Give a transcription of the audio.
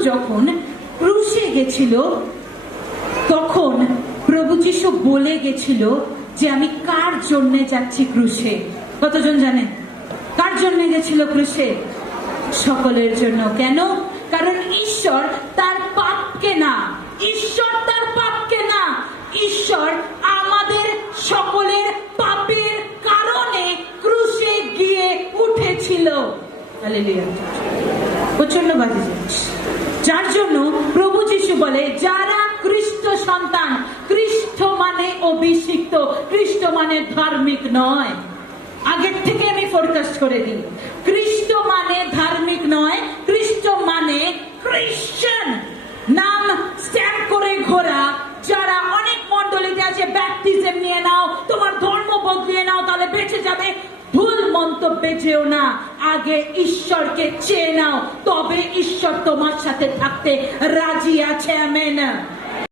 যখন ক্রুশে গেছিল তখন প্রভু যিশু বলে গেছিল যে আমি কার জন্য যাচ্ছি ক্রুশে। কতজন জানেন কার জন্য গেছিল ক্রুশে? সকলের জন্য। কেন? কারণ ঈশ্বর তার পাপকে না, ঈশ্বর তার পাপকে না, ঈশ্বর আমাদের সকলের পাপের কারণে ক্রুশে গিয়ে উঠেছিল। হালেলুয়া। প্রচন্ড বাজে জিনিস, যার জন্য প্রভু যিশু বলে যারা খ্রিস্ট সন্তান, খ্রিস্ট মানে অভিষিক্ত, খ্রিস্ট মানে ধার্মিক নয়। আগের থেকে আমি ফোরকাস্ট করে দিই, খ্রিস্ট মানে ধার্মিক নয়, খ্রিস্ট মানে খ্রিশ্চান। নাম স্ট্যাম্প করে ঘোরা যারা অনেক মন্ডলীতে আছে, ব্যাপটিজম নিয়ে নাও, তোমার ধর্ম বদলিয়ে নাও, তাহলে বেঁচে যাবে। ভুল মন্তব্যে যেও না, আগে ঈশ্বরকে চেয়ে নাও, তবে ঈশ্বর তোমার সাথে থাকতে রাজি আছে। আমেন।